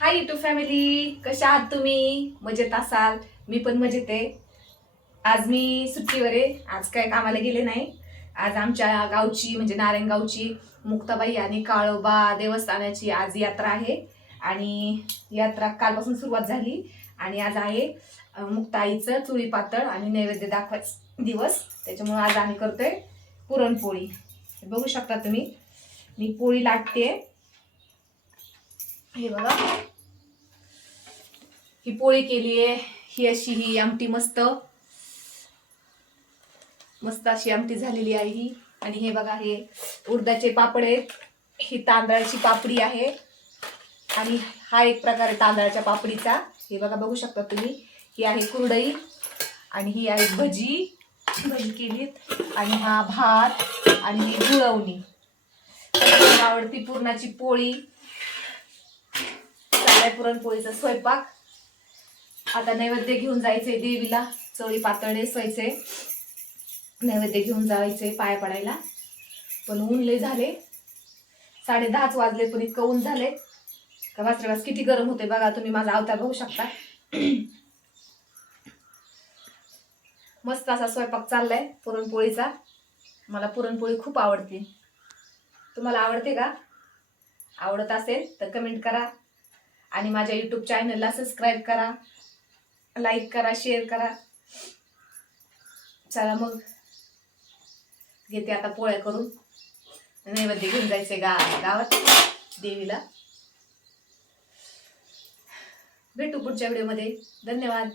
Hi YouTube family, कशा आहात तुम्ही? मजेत असाल? मी पण मजेत आहे. आज मी सुट्टीवर आहे. आज काय कामाला गेले नाही. आज आमच्या गावची म्हणजे नारायणगावची मुक्ताबाई आणि काळोबा देवस्थानाची आज यात्रा आहे आणि यात्रा कालपासून सुरुवात झाली आणि आज आहे मुक्ताईचं चुळी पातळ आणि नैवेद्य दाखवायचा दिवस. त्याच्यामुळे आज आम्ही करतोय पुरणपोळी. बघू शकता तुम्ही, मी पोळी लाटते. हे बघा, ही पोळी केली आहे. ही अशी ही आमटी मस्त मस्त अशी आमटी झालेली आहे ही. आणि हे बघा, हे उडदाचे पापड आहेत. ही तांदळाची पापडी आहे आणि हा एक प्रकार आहे तांदळाच्या पापडीचा. हे बघा, बघू शकता तुम्ही. ही आहे कुरडई आणि ही आहे भजी केलीत आणि हा भात आणि ही गुळवणी. आवडती पुरणाची पोळी. चालाय पुरणपोळीचा स्वयंपाक. आता नैवेद्य घेऊन जायचंय देवीला. चवळी पातळ नेसवायचे, नैवेद्य घेऊन जायचंय पाया पडायला. पण ऊन लय झाले, 10:30 वाजले पण इतकं ऊन झाले का वास किती गरम होते बघा तुम्ही. माझा अवतार बघू शकता. मस्त असा स्वयंपाक चाललाय पुरणपोळीचा. मला पुरणपोळी खूप आवडते. तुम्हाला आवडते का? आवडत असेल तर कमेंट करा आणि माझ्या यूट्यूब चॅनलला सबस्क्राईब करा, लाईक करा, शेअर करा. चला मग, घेते आता पोळ्या करून. नैवेद्य घेऊन जायचे गावात देवीला. भेटू पुढच्या व्हिडिओमध्ये. धन्यवाद.